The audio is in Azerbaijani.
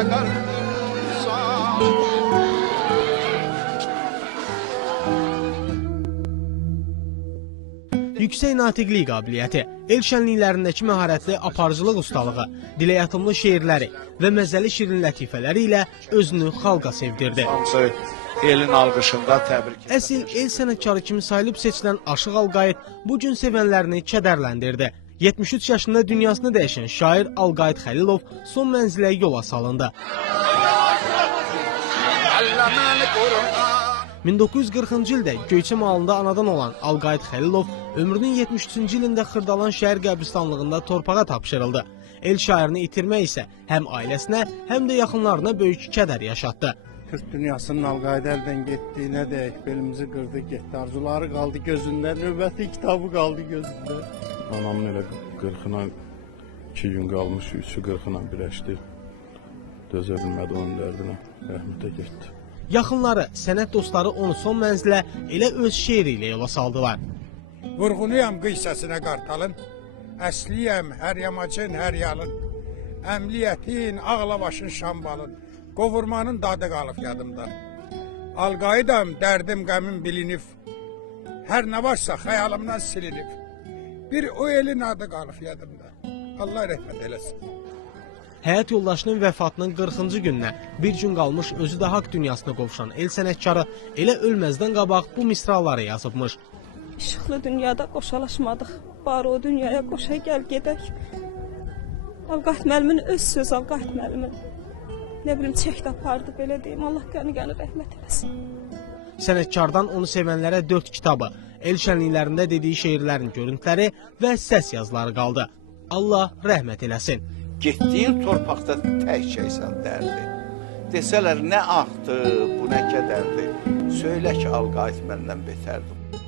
الأقل صعب yüksək natiqlik qabiliyyəti, el şənliklərindəki məharətli aparıcılıq ustalığı, dilə yatımlı şeirləri və məzəli şirin lətifələri ilə özünü xalqa sevdirdi. Hamısı elin alqışında təbrik edir. Əsil el sənətkarı kimi sayılıb seçilən Aşıq Alqayət bu gün sevənlərini kədərləndirdi. 73 yaşında dünyasını dəyişən şair Alqayıt Xəlilov son mənzilə yola salındı. 1940-cı ildə Göyçə malında anadan olan Alqayıt Xəlilov ömrünün 73-cü ilində Xırdalan şəhər qəbristanlığında torpağa tapşırıldı. El şairini itirmək isə həm ailəsinə, həm də yaxınlarına böyük kədər yaşatdı. Türk dünyasının Alqayda əldən getdi, nə deyək, belimizi qırdı, getdi. Arzuları qaldı gözündə, növbəti kitabı qaldı gözündə. Anamın elə 40-ına 2 gün qalmış, 3-ü 40-ına birləşdi. Dözə bilmədi onun dərdinə, rəhmətə getdi. Yaxınları, sənət dostları onu son mənzilə elə öz şeiri ilə yola saldılar. Vurğunuyam qıy səsinə qartalın. Əsliyəm hər yamacın, hər yalın. Əmliyyətin, ağlabaşın şambalın. Qovurmanın dadı qalıb yadımda. Alqaidam, dərdim, qəmim bilinib. Hər nə varsa xəyalımdan silinib. Bir o elin adı qalıb yadımda. Allah rəhmət eləsin. Həyat yoldaşının vəfatının 40-cı gününə bir gün qalmış özü də haqq dünyasına qovuşan el sənətkarı elə ölməzdən qabaq bu misraları yazıbmış. İşıqlı dünyada qoşalaşmadıq. Bari o dünyaya qoşa gəl gedək. Alqayt müəllimin öz söz Alqayt müəllimin. Nə bilim çəkdə apardı belə deyim. Allah qəni-qəni rəhmət eləsin. Sənətkardan onu sevənlərə 4 kitabı, el şənliklərində dediyi şeirlərin görüntüləri və səs yazıları qaldı. Allah rəhmət eləsin. Getdiyin torpaqda tək çəksən dərdi. Desələr nə axdı, bu nə kədərdir. Söylə ki, Alqayt məndən betərdir.